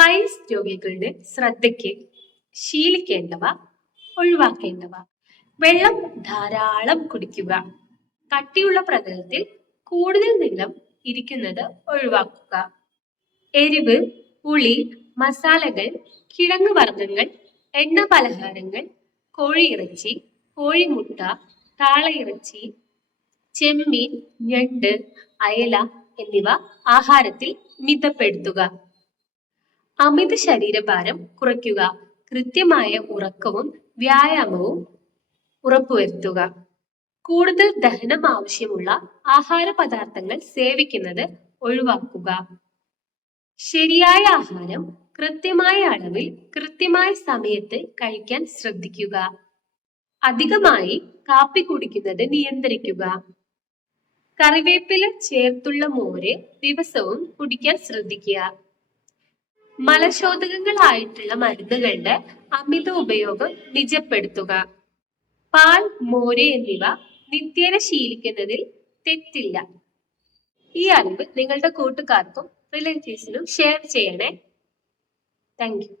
Piles രോഗികളുടെ ശ്രദ്ധയ്ക്ക് ശീലിക്കേണ്ടവ, ഒഴിവാക്കേണ്ടവ: വെള്ളം ധാരാളം കുടിക്കുക. കട്ടിയുള്ള പ്രതലത്തിൽ കൂടുതൽ നേരം ഇരിക്കുന്നത് ഒഴിവാക്കുക. എരിവ്, പുളി, മസാലകൾ, കിഴങ്ങ് വർഗ്ഗങ്ങൾ, എണ്ണ പലഹാരങ്ങൾ, കോഴിയിറച്ചി, കോഴിമുട്ട, കാളയിറച്ചി, ചെമ്മീൻ, ഞണ്ട്, അയല എന്നിവ ആഹാരത്തിൽ മിതപ്പെടുത്തുക. അമിത ശരീരഭാരം കുറയ്ക്കുക. കൃത്യമായ ഉറക്കവും വ്യായാമവും ഉറപ്പുവരുത്തുക. കൂടുതൽ ദഹനം ആവശ്യമുള്ള ആഹാര പദാർത്ഥങ്ങൾ സേവിക്കുന്നത് ഒഴിവാക്കുക. ശരിയായ ആഹാരം കൃത്യമായ അളവിൽ കൃത്യമായ സമയത്ത് കഴിക്കാൻ ശ്രദ്ധിക്കുക. അധികമായി കാപ്പി കുടിക്കുന്നത് നിയന്ത്രിക്കുക. കറിവേപ്പില ചേർത്തുള്ള മോര് ദിവസവും കുടിക്കാൻ ശ്രദ്ധിക്കുക. മലശോധകങ്ങളായിട്ടുള്ള മരുന്നുകളുടെ അമിത ഉപയോഗം നിജപ്പെടുത്തുക. പാൽ, മോര് എന്നിവ നിത്യേന ശീലിക്കുന്നതിൽ തെറ്റില്ല. ഈ അറിവ് നിങ്ങളുടെ കൂട്ടുകാർക്കും റിലേറ്റീവ്സിനും ഷെയർ ചെയ്യണേ. Thank you.